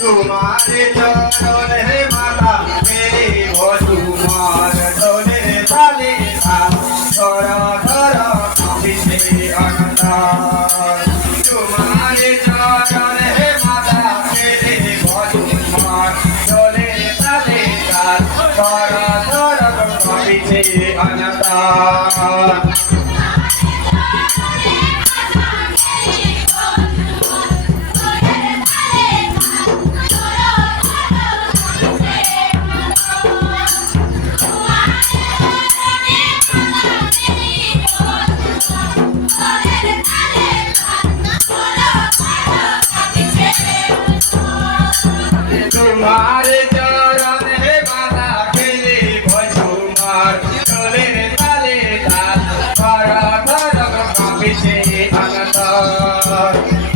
तुम्हारे चरण हे माता मेरे हो तुम्हार डोले ताले धर धर कांपिते अनंता तुम्हारे चरण हे माता मेरे हो तुम्हार डोले ताले धर धर कांपिते अनंता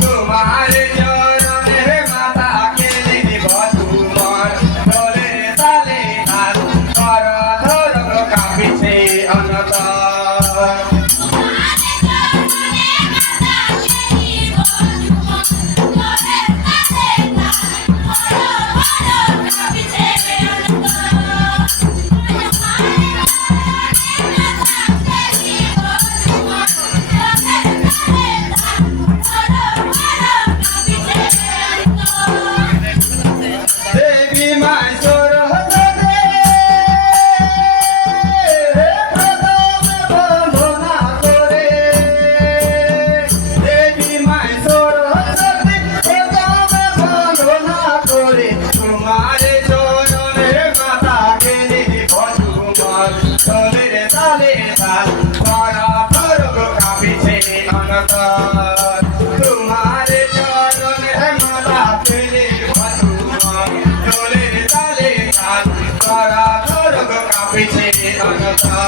तुम्हारे चरण हे माता खेले भजुमार डोले ताले धर धर कांपिते अनंता तुम्हारे चरण हे माता खेले भजुमार डोले ताले धर धर कांपिते अनंता तुम्हारे चरण है माता तेरे भजुमार डोले ताले धर धर कांपिते अनंता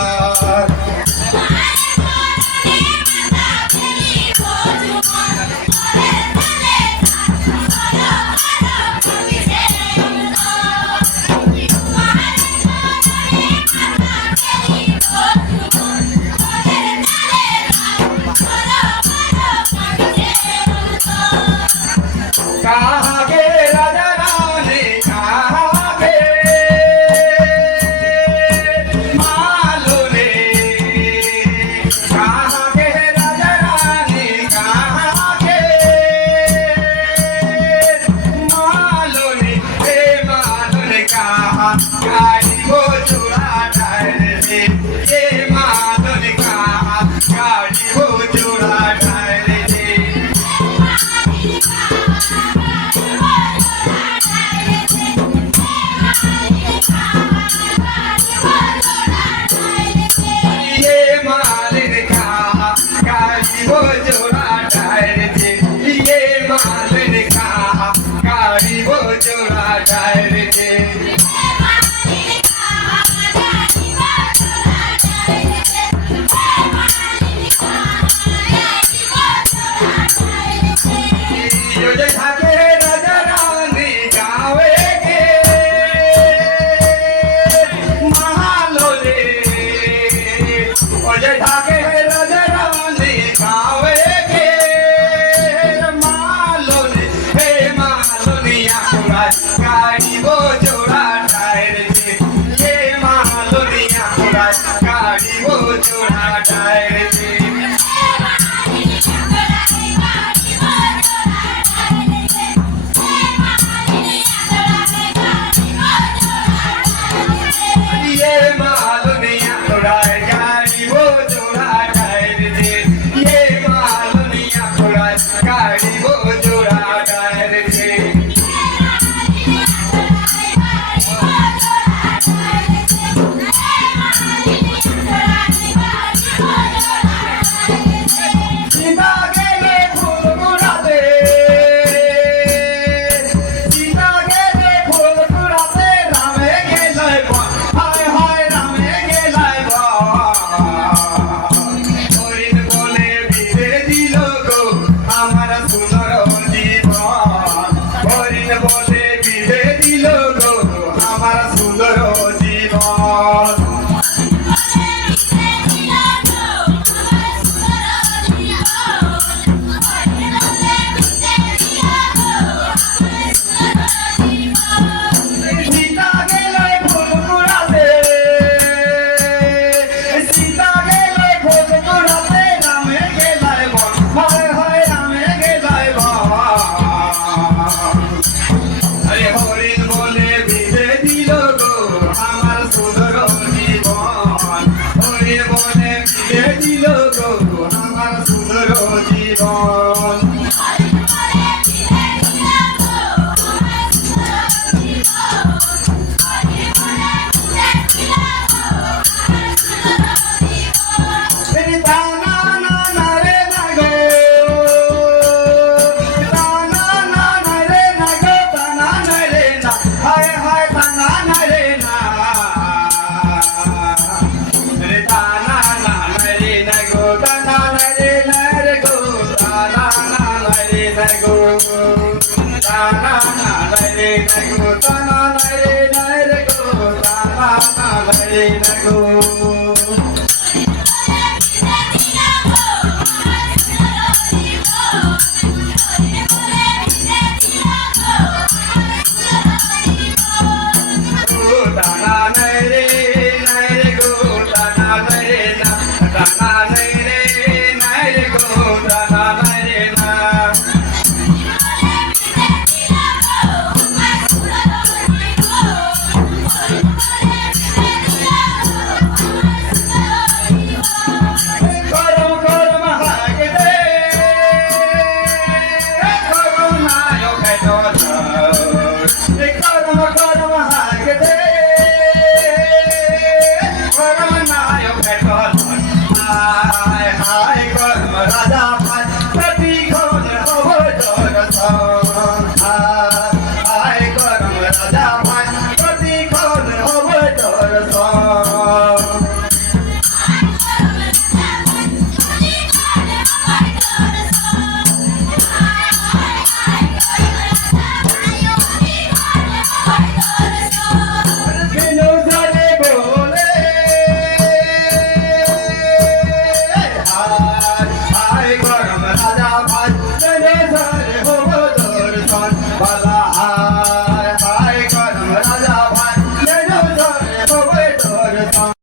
कहाँ के राजा रानी कहाँ के मालू ने कहाँ के राजा रानी कहाँ के मालू ने हे मालू ने कहाँ गाड़ी को चुरा टायर से हे मालू ने कहाँ गाड़ी को चुरा टायर से वो जोड़ा टायर थे ये मालूम कहा गाड़ी वो जोड़ा टायर थे गाड़ी वो जोड़ा टायर थे ये मालूनिया गाड़ी वो जोड़ा टायर थे ये मालूनिया गाड़ी वो जोड़ा टायर थे ये मालूनिया गाड़ी वो जोड़ा टायर थे গো তানা না রে না গো তানা না রে গো তানা না রে না গো